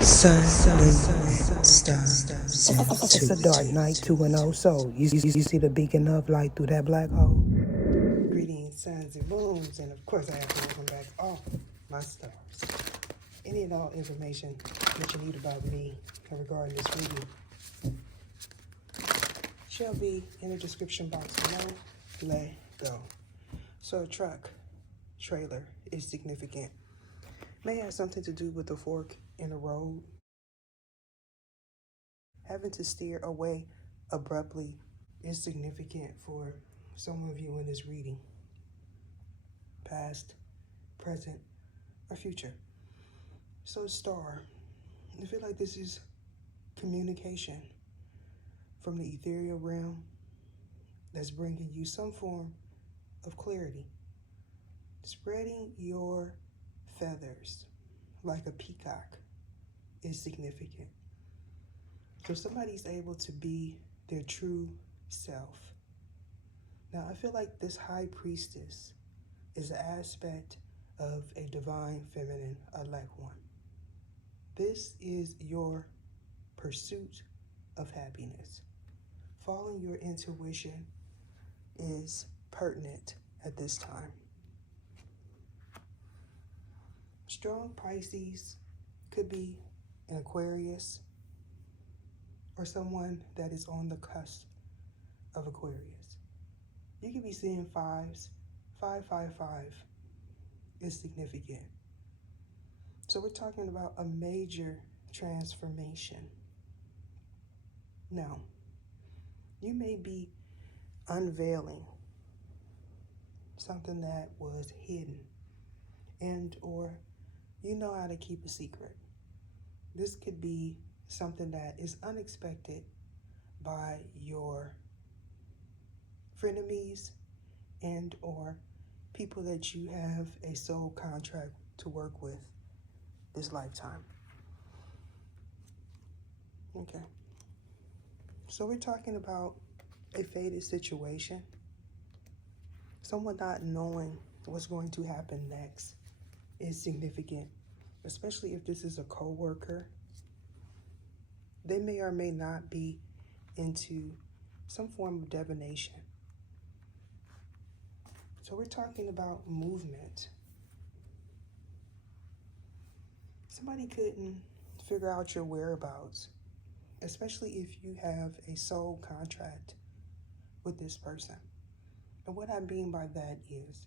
Sunmoonandstarsintuitive. It's a dark night to an old soul. You see the beacon of light through that black hole. Greetings, suns and moons, and of course I have to welcome back all my stars. Any and all information that you need about me regarding this reading shall be in the description box below. Let go. So a truck, trailer is significant. May have something to do with the fork in the road. Having to steer away abruptly is significant for some of you in this reading. Past, present, or future. So star, I feel like this is communication from the ethereal realm that's bringing you some form of clarity. Spreading your feathers like a peacock is significant. So somebody's able to be their true self. Now, I feel like this high priestess is an aspect of a divine feminine elect one. This is your pursuit of happiness. Following your intuition is pertinent at this time. Strong Pisces could be an Aquarius or someone that is on the cusp of Aquarius. You could be seeing fives. 555 is significant. So we're talking about a major transformation. Now, you may be unveiling something that was hidden and or you know how to keep a secret. This could be something that is unexpected by your frenemies and or people that you have a soul contract to work with this lifetime. Okay. So we're talking about a fated situation. Someone not knowing what's going to happen next is significant, especially if this is a co-worker. They may or may not be into some form of divination. So we're talking about movement. Somebody couldn't figure out your whereabouts, especially if you have a soul contract with this person. And what I mean by that is,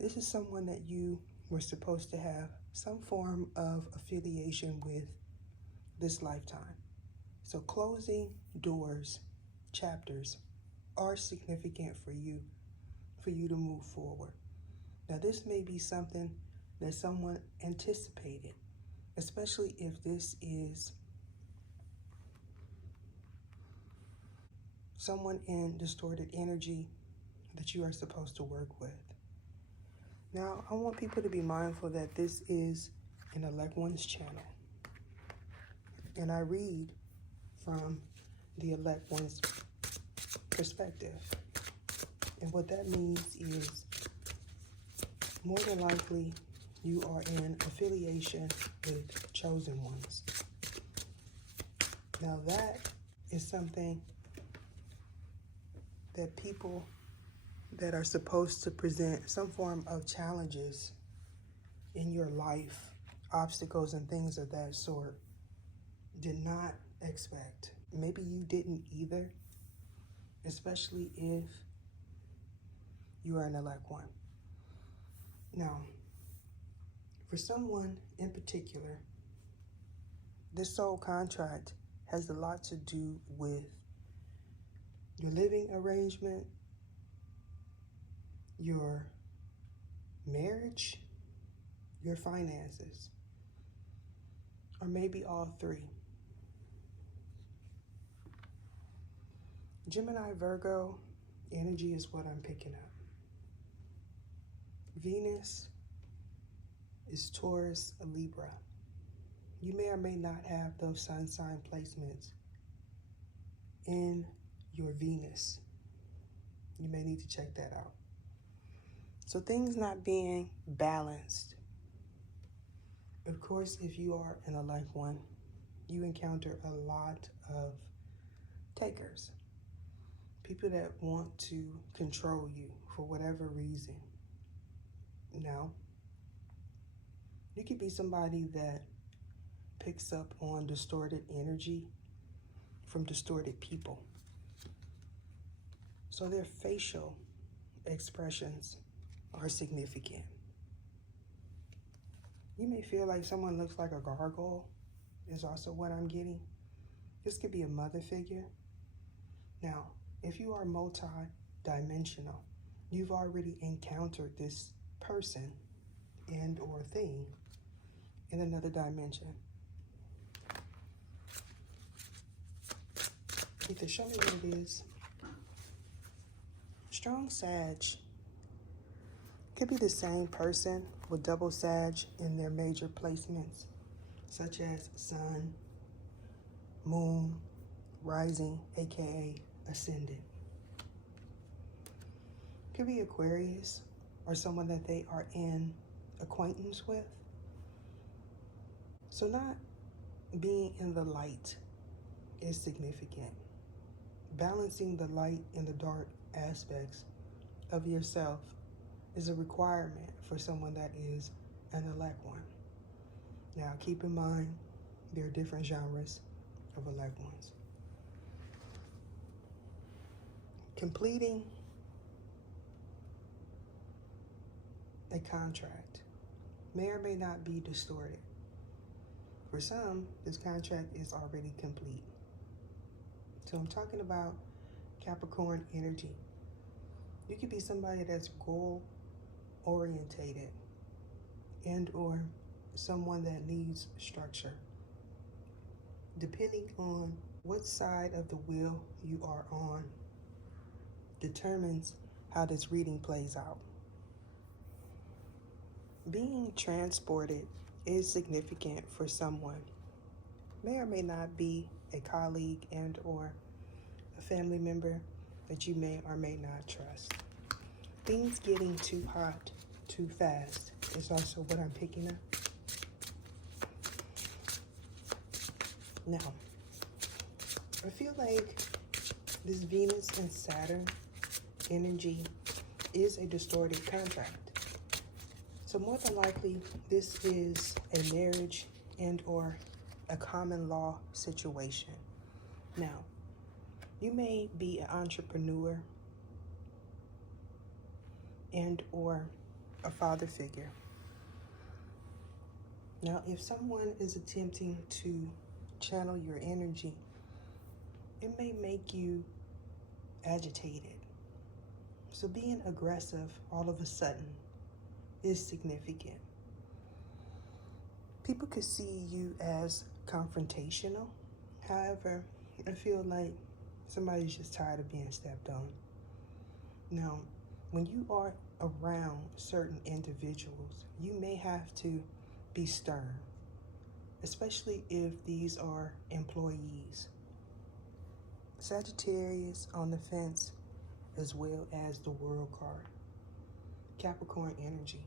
this is someone that you were supposed to have some form of affiliation with this lifetime. So closing doors, chapters are significant for you to move forward. Now this may be something that someone anticipated, especially if this is someone in distorted energy that you are supposed to work with. Now, I want people to be mindful that this is an Elect One's channel. And I read from the Elect One's perspective. And what that means is, more than likely, you are in affiliation with chosen ones. Now that is something that people that are supposed to present some form of challenges in your life, obstacles and things of that sort, did not expect. Maybe you didn't either, especially if you are an Elect One. Now, for someone in particular, this soul contract has a lot to do with your living arrangement, your marriage, your finances, or maybe all three. Gemini, Virgo energy is what I'm picking up. Venus is Taurus, Libra. You may or may not have those sun sign placements in your Venus. You may need to check that out. So things not being balanced Of course, if you are an elect one, you encounter a lot of takers, people that want to control you for whatever reason. Now, you could be somebody that picks up on distorted energy from distorted people. So their facial expressions are significant. You may feel like someone looks like a gargoyle, is also what I'm getting. This could be a mother figure. Now, if you are multi-dimensional, you've already encountered this person and or thing in another dimension. Either show me what it is. Strong Sag could be the same person with double Sag in their major placements, such as Sun, Moon, Rising, aka Ascendant. Could be Aquarius or someone that they are in acquaintance with. So not being in the light is significant. Balancing the light and the dark aspects of yourself is a requirement for someone that is an elect one. Now, keep in mind, there are different genres of elect ones. Completing a contract may or may not be distorted. For some, this contract is already complete. So I'm talking about Capricorn energy. You could be somebody that's goal-orientated and or someone that needs structure. Depending on what side of the wheel you are on determines how this reading plays out. Being transported is significant for someone. May or may not be a colleague and or a family member that you may or may not trust. Things getting too hot too fast is also what I'm picking up. Now, I feel like this Venus and Saturn energy is a distorted contract. So more than likely, this is a marriage and or a common law situation. Now, you may be an entrepreneur and or a father figure. Now, if someone is attempting to channel your energy, it may make you agitated. So being aggressive all of a sudden is significant. People could see you as confrontational. However, I feel like somebody's just tired of being stepped on. Now, when you are around certain individuals, you may have to be stern, especially if these are employees. Sagittarius on the fence, as well as the World card. Capricorn energy.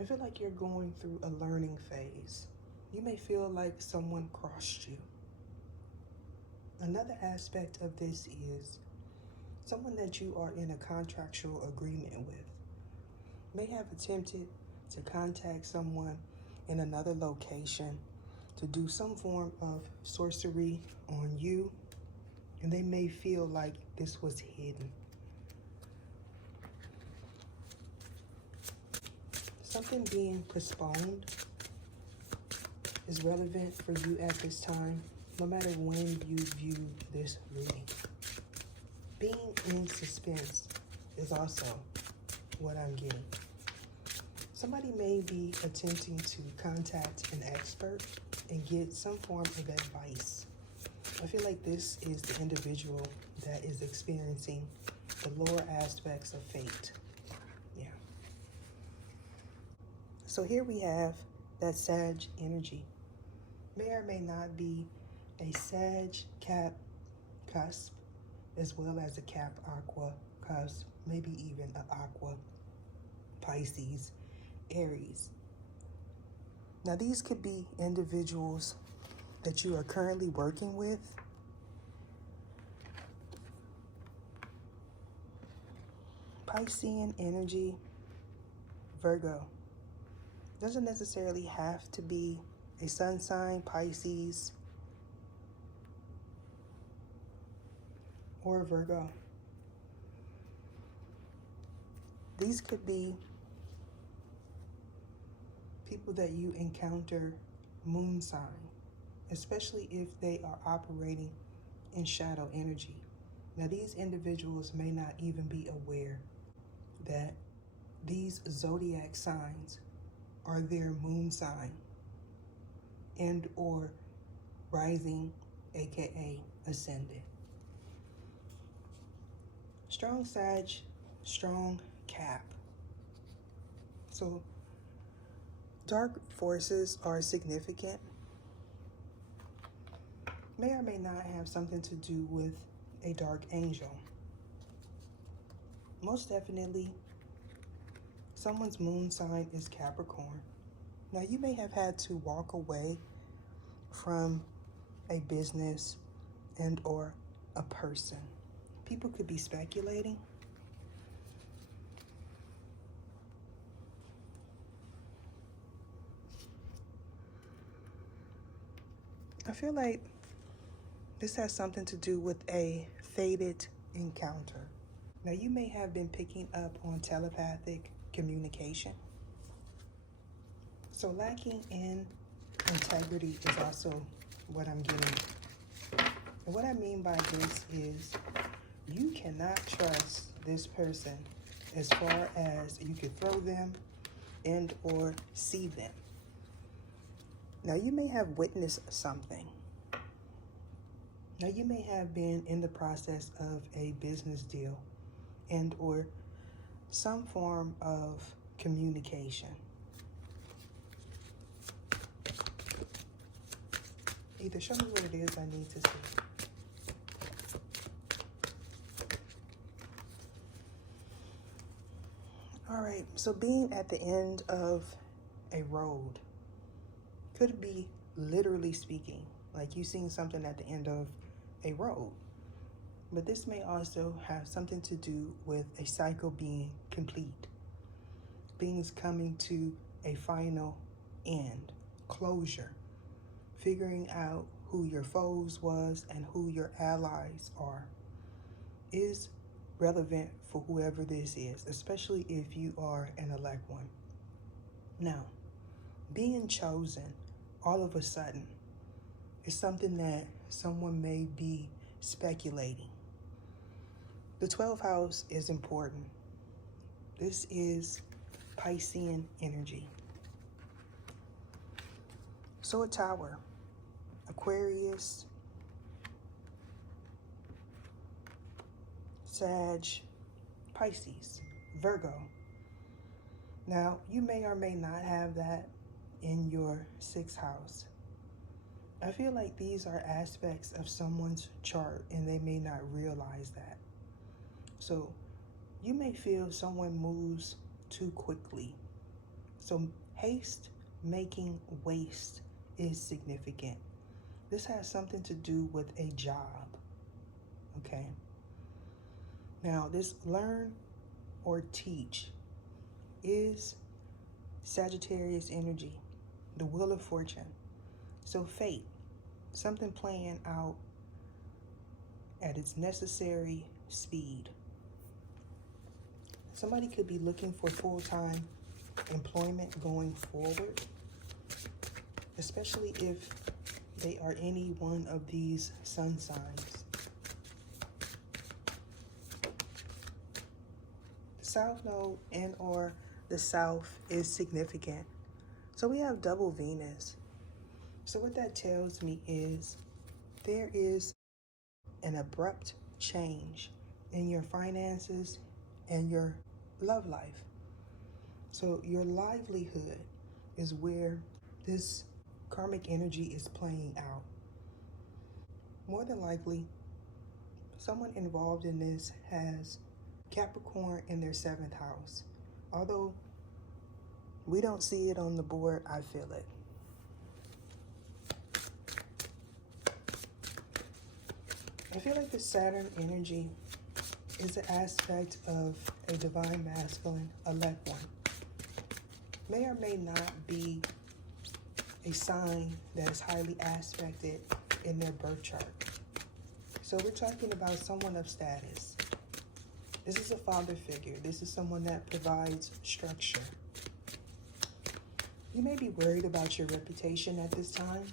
I feel like you're going through a learning phase. You may feel like someone crossed you. Another aspect of this is someone that you are in a contractual agreement with may have attempted to contact someone in another location to do some form of sorcery on you, and they may feel like this was hidden. Something being postponed is relevant for you at this time, no matter when you view this reading. Being in suspense is also what I'm getting. Somebody may be attempting to contact an expert and get some form of advice. I feel like this is the individual that is experiencing the lower aspects of fate. Yeah. So here we have that Sag energy. May or may not be a Sag Cap cusp, as well as a Cap Aqua cusp, maybe even an Aqua Pisces Aries. Now, these could be individuals that you are currently working with. Piscean energy, Virgo. Doesn't necessarily have to be a sun sign, Pisces, or Virgo. These could be people that you encounter moon sign, especially if they are operating in shadow energy. Now, these individuals may not even be aware that these zodiac signs are their moon sign and or rising, aka ascendant. Strong Sag, strong Cap. So dark forces are significant. May or may not have something to do with a dark angel. Most definitely, someone's moon sign is Capricorn. Now, you may have had to walk away from a business and or a person. People could be speculating. I feel like this has something to do with a fated encounter. Now, you may have been picking up on telepathic communication. So lacking in integrity is also what I'm getting. And what I mean by this is you cannot trust this person as far as you could throw them and or see them. Now, you may have witnessed something. Now, you may have been in the process of a business deal and or some form of communication. Either show me what it is I need to see. All right, so being at the end of a road could be literally speaking, like you seeing something at the end of a road. But this may also have something to do with a cycle being complete, things coming to a final end, closure, figuring out who your foes was and who your allies are is relevant for whoever this is, especially if you are an elect one. Now, being chosen all of a sudden is something that someone may be speculating. The 12th house is important. This is Piscean energy. So a Tower, Aquarius, Sag, Pisces, Virgo. Now, you may or may not have that in your 6th house. I feel like these are aspects of someone's chart and they may not realize that. So you may feel someone moves too quickly. So haste making waste is significant. This has something to do with a job, okay? Now, this learn or teach is Sagittarius energy, the Wheel of Fortune. So fate, something playing out at its necessary speed. Somebody could be looking for full-time employment going forward, especially if they are any one of these sun signs. The South Node and or the South is significant. So we have double Venus. So what that tells me is there is an abrupt change in your finances and your love life. So your livelihood is where this karmic energy is playing out. More than likely, someone involved in this has Capricorn in their 7th house. Although we don't see it on the board, I feel it. I feel like the Saturn energy is an aspect of a divine masculine elect one. May or may not be a sign that is highly aspected in their birth chart. So we're talking about someone of status. This is a father figure. This is someone that provides structure. You may be worried about your reputation at this time,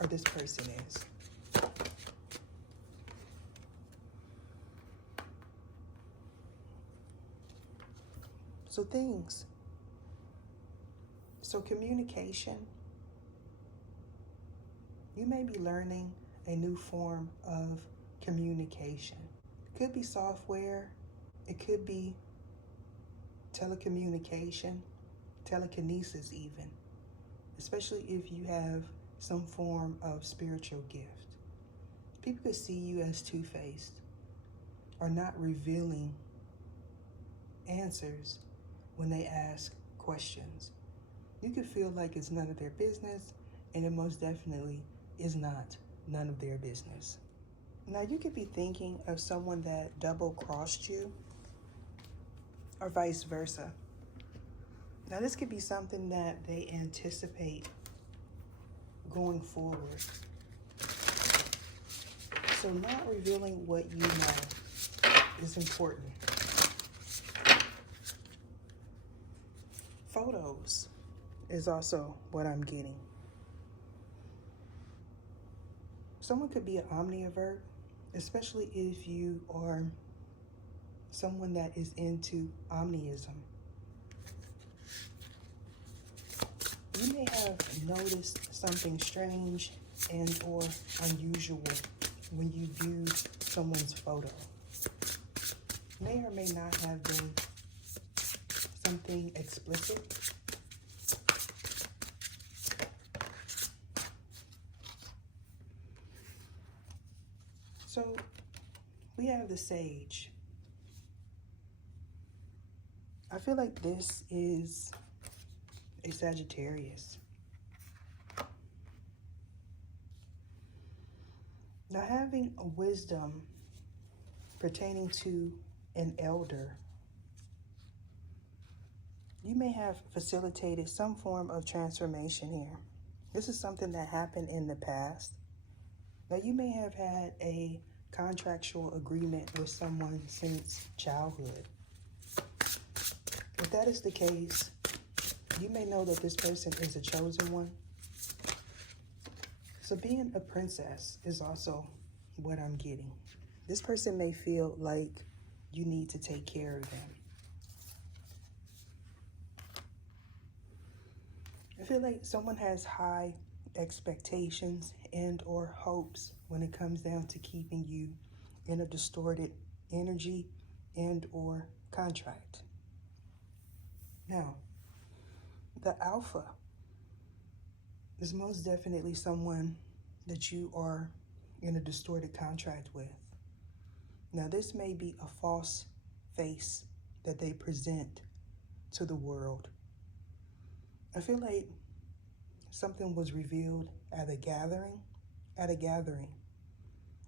or this person is. So communication, you may be learning a new form of communication. It could be software, it could be telecommunication, telekinesis even, especially if you have some form of spiritual gift. People could see you as two-faced or not revealing answers when they ask questions. You could feel like it's none of their business, and it most definitely is not none of their business. Now, you could be thinking of someone that double-crossed you, or vice versa. Now, this could be something that they anticipate going forward. So not revealing what you know is important. Photos is also what I'm getting. Someone could be an omnivore, especially if you are someone that is into omnism. You may have noticed something strange and or unusual when you viewed someone's photo. May or may not have been something explicit. So we have the Sage. I feel like this is a Sagittarius. Now, having a wisdom pertaining to an elder, you may have facilitated some form of transformation here. This is something that happened in the past. Now, you may have had a contractual agreement with someone since childhood. If that is the case, you may know that this person is a chosen one. So being a princess is also what I'm getting. This person may feel like you need to take care of them. I feel like someone has high expectations and or hopes when it comes down to keeping you in a distorted energy and or contract. Now, the Alpha is most definitely someone that you are in a distorted contract with. Now, this may be a false face that they present to the world. I feel like something was revealed at a gathering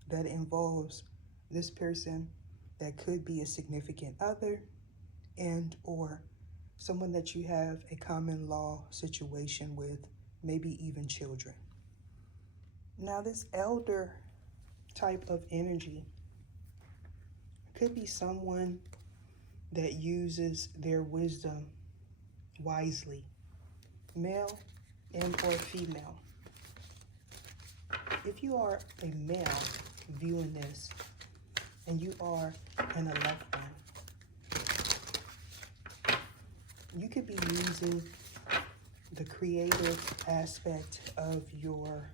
that involves this person that could be a significant other and or someone that you have a common law situation with, maybe even children. Now, this elder type of energy could be someone that uses their wisdom wisely, male and or female. If you are a male viewing this and you are an elect one, you could be using the creative aspect of your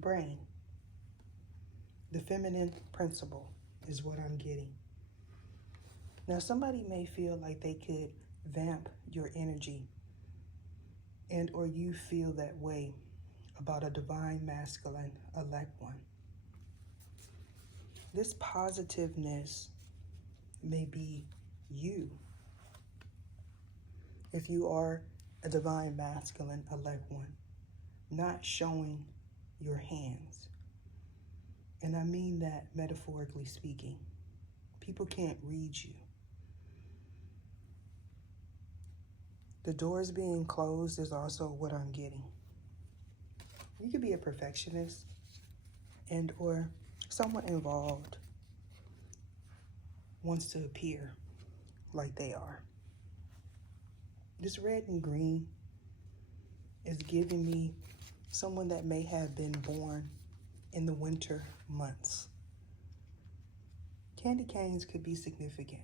brain. The feminine principle is what I'm getting. Now, somebody may feel like they could vamp your energy and or you feel that way about a divine masculine elect one. This positiveness may be you. If you are a divine masculine elect one, not showing your hands, And I mean that metaphorically speaking. People can't read you. The doors being closed is also what I'm getting. You could be a perfectionist and or someone involved wants to appear like they are. This red and green is giving me someone that may have been born in the winter months. Candy canes could be significant.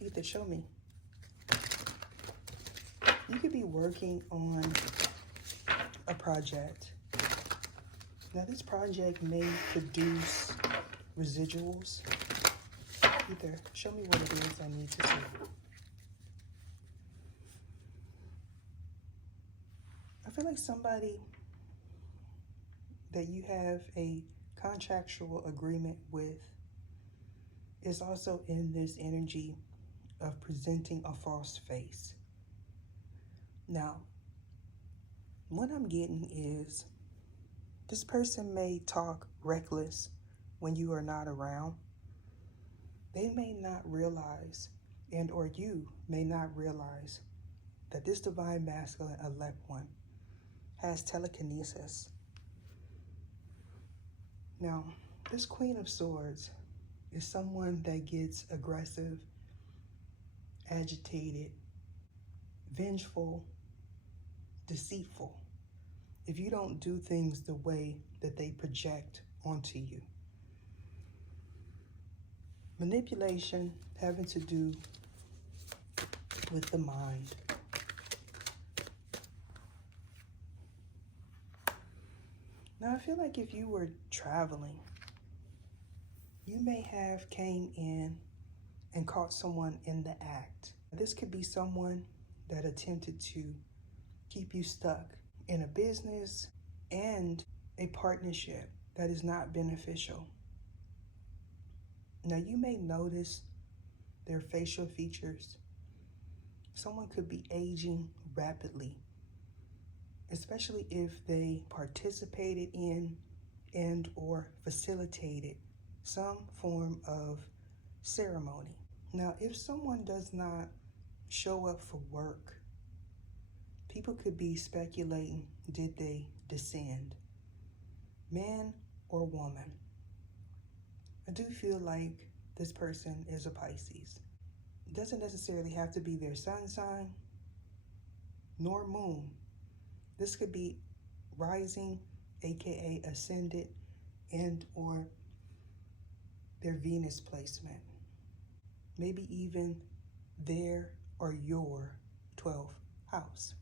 Either show me. You could be working on a project. Now this project may produce residuals. Either show me what it is I need to see. I feel like somebody that you have a contractual agreement with is also in this energy of presenting a false face. Now, what I'm getting is this person may talk reckless when you are not around. They may not realize, and or you may not realize, that this divine masculine elect one has telekinesis. Now, this Queen of Swords is someone that gets aggressive, agitated, vengeful, deceitful if you don't do things the way that they project onto you. Manipulation having to do with the mind. Now, I feel like if you were traveling, you may have came in and caught someone in the act. This could be someone that attempted to keep you stuck in a business and a partnership that is not beneficial. Now, you may notice their facial features. Someone could be aging rapidly, especially if they participated in and or facilitated some form of ceremony. Now, if someone does not show up for work, people could be speculating, did they descend? Man or woman? I do feel like this person is a Pisces. It doesn't necessarily have to be their sun sign, nor moon. This could be rising, aka ascendant, and or their Venus placement. Maybe even their or your 12th house.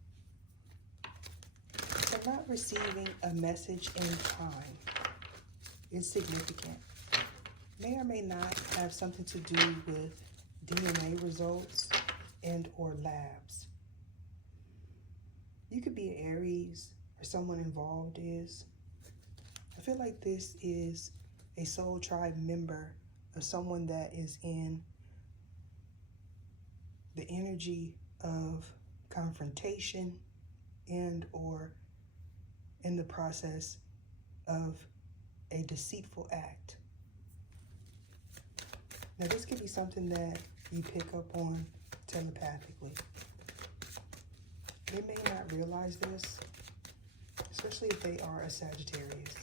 So not receiving a message in time is significant. May or may not have something to do with DNA results and or labs. You could be an Aries or someone involved is. I feel like this is a soul tribe member of someone that is in the energy of confrontation and or in the process of a deceitful act. Now, this could be something that you pick up on telepathically. They may not realize this, especially if they are a Sagittarius.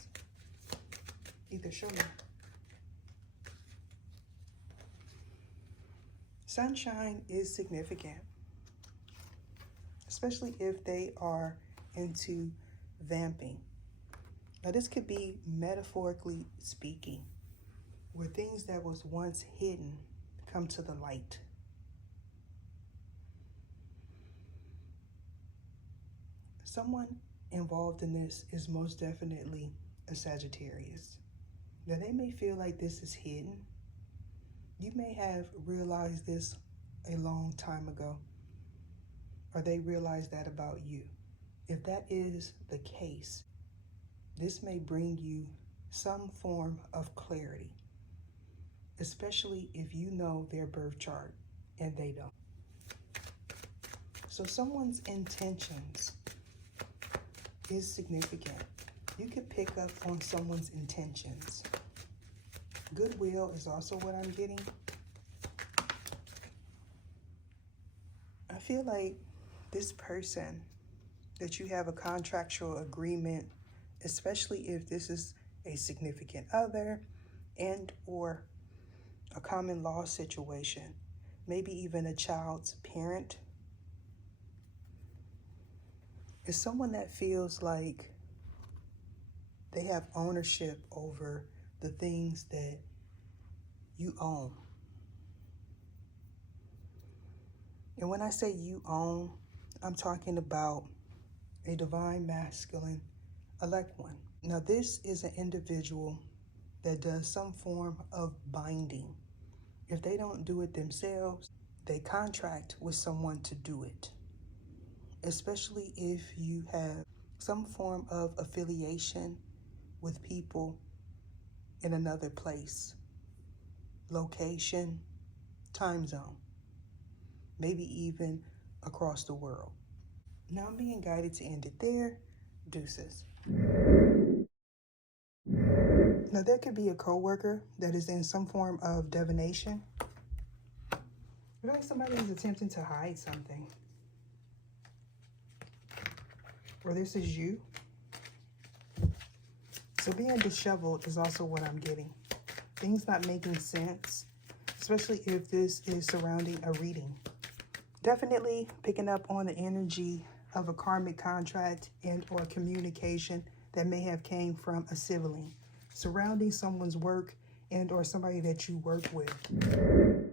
Either show me. Sunshine is significant, especially if they are into vamping. Now, this could be metaphorically speaking, where things that was once hidden come to the light. Someone involved in this is most definitely a Sagittarius. Now, they may feel like this is hidden. You may have realized this a long time ago, or they realized that about you. If that is the case, this may bring you some form of clarity, especially if you know their birth chart and they don't. So someone's intentions is significant. You could pick up on someone's intentions. Goodwill is also what I'm getting. I feel like this person that you have a contractual agreement, especially if this is a significant other and or a common law situation, maybe even a child's parent, is someone that feels like they have ownership over the things that you own. And when I say you own, I'm talking about a divine masculine elect one. Now, this is an individual that does some form of binding. If they don't do it themselves, they contract with someone to do it, especially if you have some form of affiliation with people in another place, location, time zone, maybe even across the world. Now I'm being guided to end it there. Deuces. Now there could be a coworker that is in some form of divination. I feel like somebody is attempting to hide something. Or this is you. So being disheveled is also what I'm getting. Things not making sense, especially if this is surrounding a reading. Definitely picking up on the energy of a karmic contract and or communication that may have came from a sibling, surrounding someone's work and or somebody that you work with.